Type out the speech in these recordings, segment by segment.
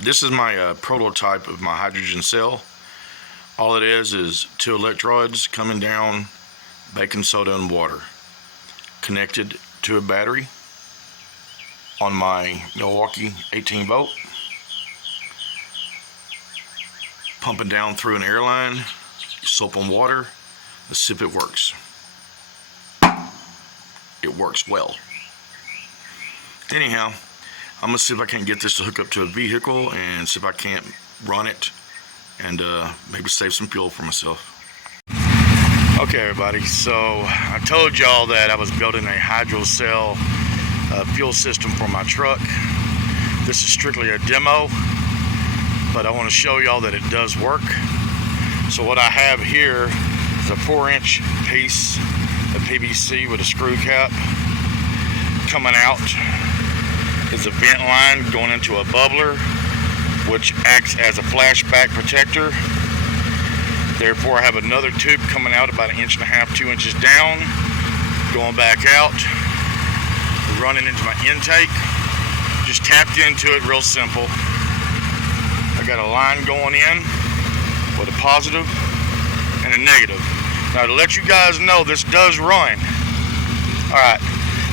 This is my prototype of my hydrogen cell. All it is two electrodes coming down baking soda and water, connected to a battery on my Milwaukee 18 volt, pumping down through an airline, soap and water. Let's see if it works. It works well. Anyhow, I'm gonna see if I can get this to hook up to a vehicle and see if I can't run it and maybe save some fuel for myself. Okay everybody, so I told y'all that I was building a hydro cell fuel system for my truck. This is strictly a demo, but I want to show y'all that it does work. So what I have here is a 4-inch piece of PVC with a screw cap. Coming out is a vent line going into a bubbler, which acts as a flashback protector. Therefore, I have another tube coming out about 1.5 inches, 2 inches down, going back out, running into my intake. Just tapped into it, real simple. I got a line going in with a positive and a negative. Now, to let you guys know, this does run. All right,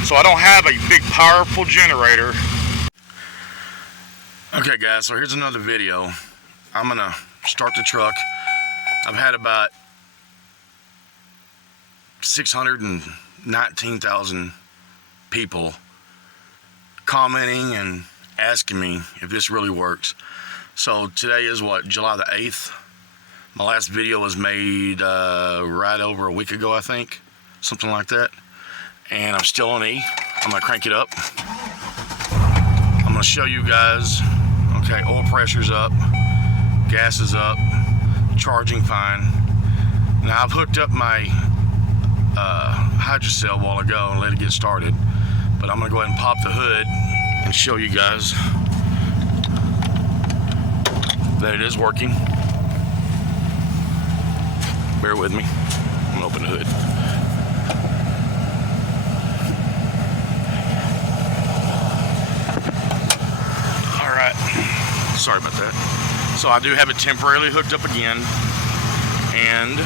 so I don't have a big, powerful generator. Okay, guys, so here's another video. I'm gonna start the truck. I've had about 619,000 people commenting and asking me if this really works. So today is what, July the 8th? My last video was made right over a week ago, I think, something like that. And I'm still on E. I'm gonna crank it up. I'm gonna show you guys. Okay, oil pressure's up, gas is up, charging fine. Now I've hooked up my hydrocell a while ago and let it get started, but I'm gonna go ahead and pop the hood and show you guys that it is working. Bear with me. I'm gonna open the hood. All right, sorry about that. So I do have it temporarily hooked up again, and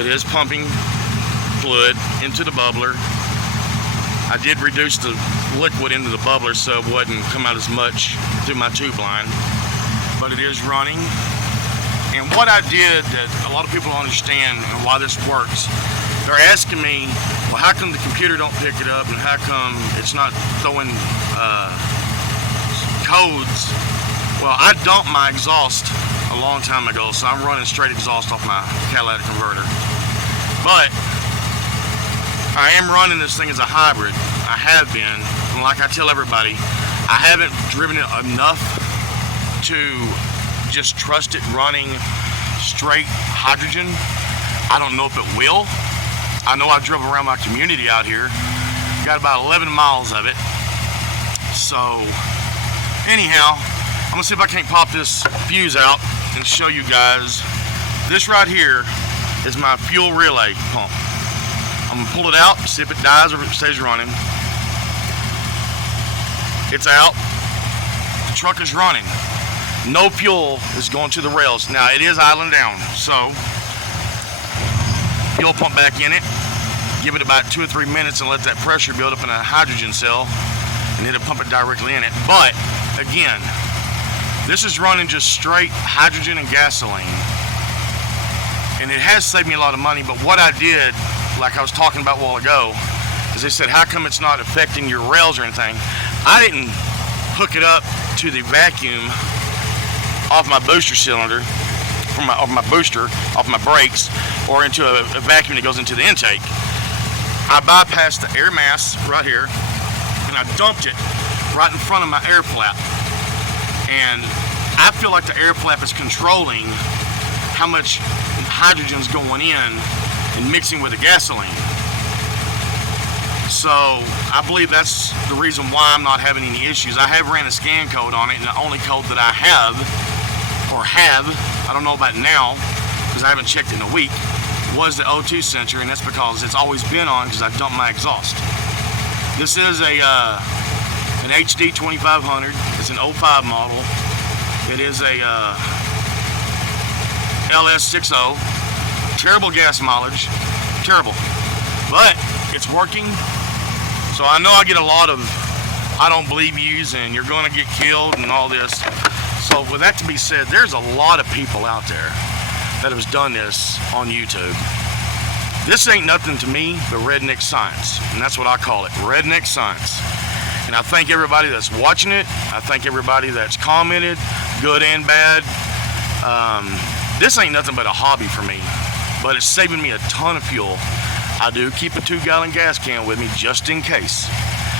it is pumping fluid into the bubbler. I did reduce the liquid into the bubbler so it wouldn't come out as much through my tube line, but it is running. And what I did that a lot of people don't understand and why this works, they're asking me, well, how come the computer don't pick it up and how come it's not throwing codes? Well, I dumped my exhaust a long time ago, so I'm running straight exhaust off my catalytic converter. But I am running this thing as a hybrid. I have been, and like I tell everybody, I haven't driven it enough to just trust it running straight hydrogen. I don't know if it will. I know I drove around my community out here, got about 11 miles of it. So anyhow, I'm gonna see if I can't pop this fuse out and show you guys. This right here is my fuel relay pump. I'm gonna pull it out, see if it dies or if it stays running. It's out. The truck is running. No fuel is going to the rails. Now it is idling down, so fuel pump back in it. Give it about 2 or 3 minutes and let that pressure build up in a hydrogen cell, and it'll pump it directly in it. But again, this is running just straight hydrogen and gasoline, and it has saved me a lot of money. But what I did, like I was talking about a while ago, is they said, how come it's not affecting your rails or anything? I didn't hook it up to the vacuum off my booster cylinder, off my booster, off my brakes, or into a vacuum that goes into the intake. I bypassed the air mass right here, and I dumped it right in front of my air flap. And I feel like the air flap is controlling how much hydrogen's going in and mixing with the gasoline. So I believe that's the reason why I'm not having any issues. I have ran a scan code on it, and the only code that I have, I don't know about now because I haven't checked in a week, was the O2 sensor, and that's because it's always been on because I dumped my exhaust. This is a an HD 2500. It's an 05 model. It is a LS60. Terrible gas mileage, terrible, but it's working. So I know I get a lot of "I don't believe yous" and "you're going to get killed" and all this. So with that to be said, there's a lot of people out there that has done this on YouTube. This ain't nothing to me but redneck science, and that's what I call it, redneck science. And I thank everybody that's watching it. I thank everybody that's commented, good and bad. This ain't nothing but a hobby for me, but it's saving me a ton of fuel. I do keep a 2-gallon gas can with me just in case,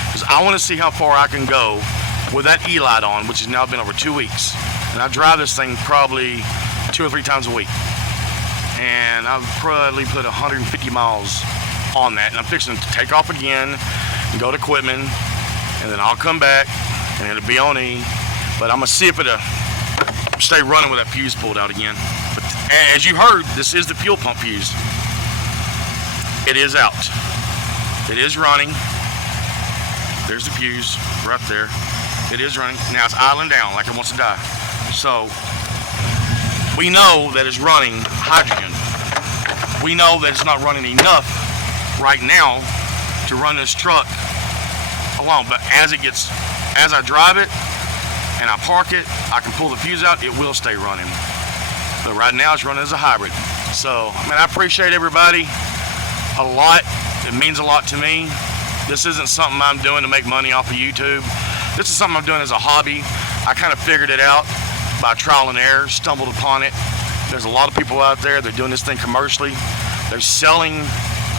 because I want to see how far I can go with that E-Lite on, which has now been over 2 weeks. And I drive this thing probably 2 or 3 times a week. And I've probably put 150 miles on that, and I'm fixing to take off again and go to Quitman, and then I'll come back and it'll be on E. But I'm gonna see if it'll stay running with that fuse pulled out again. But as you heard, this is the fuel pump fuse. It is out. It is running. There's the fuse right there. It is running. Now it's idling down like it wants to die. So we know that it's running hydrogen. We know that it's not running enough right now to run this truck alone. But as I drive it and I park it, I can pull the fuse out, it will stay running. But right now it's running as a hybrid. So, man, I appreciate everybody a lot. It means a lot to me. This isn't something I'm doing to make money off of YouTube. This is something I'm doing as a hobby. I kind of figured it out by trial and error, stumbled upon it. There's a lot of people out there, they're doing this thing commercially. They're selling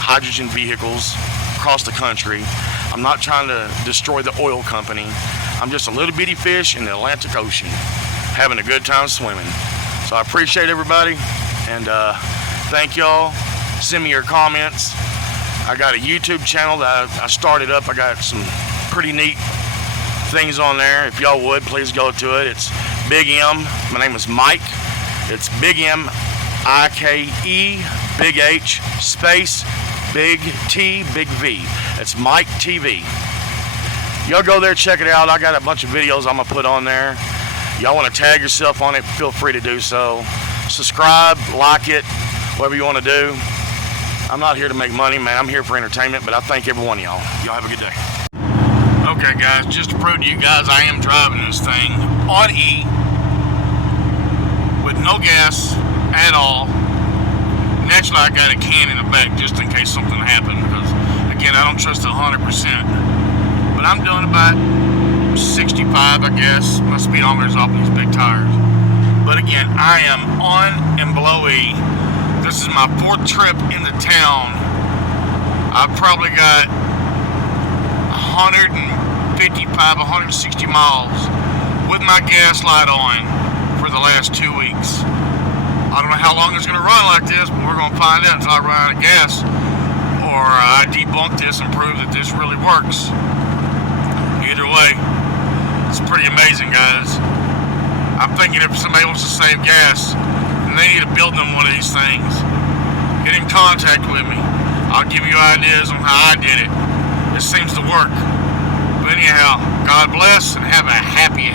hydrogen vehicles across the country. I'm not trying to destroy the oil company. I'm just a little bitty fish in the Atlantic Ocean, having a good time swimming. So I appreciate everybody, and thank y'all. Send me your comments. I got a YouTube channel that I started up. I got some pretty neat things on there. If y'all would, please go to it. It's Big M. My name is Mike. It's Big M, I-K-E, Big H, space, Big T, Big V. It's Mike TV. Y'all go there, check it out. I got a bunch of videos I'm gonna put on there. Y'all want to tag yourself on it, feel free to do so. Subscribe, like it, whatever you want to do. I'm not here to make money, man. I'm here for entertainment, but I thank every one of y'all. Y'all have a good day. Okay, guys, just to prove to you guys I am driving this thing on E with no gas at all. Naturally, I got a can in the back just in case something happened, because, again, I don't trust it 100%. But I'm doing about 65, I guess. My speedometer's off these big tires. But again, I am on and below E. This is my 4th trip into town. I've probably got 155, 160 miles with my gas light on for the last 2 weeks. I don't know how long it's going to run like this, but we're going to find out until I run out of gas, or I debunk this and prove that this really works. Either way, it's pretty amazing, guys. I'm thinking if somebody wants to save gas, then they need to build them one of these things. Get in contact with me. I'll give you ideas on how I did it. It seems to work. But anyhow, God bless and have a happy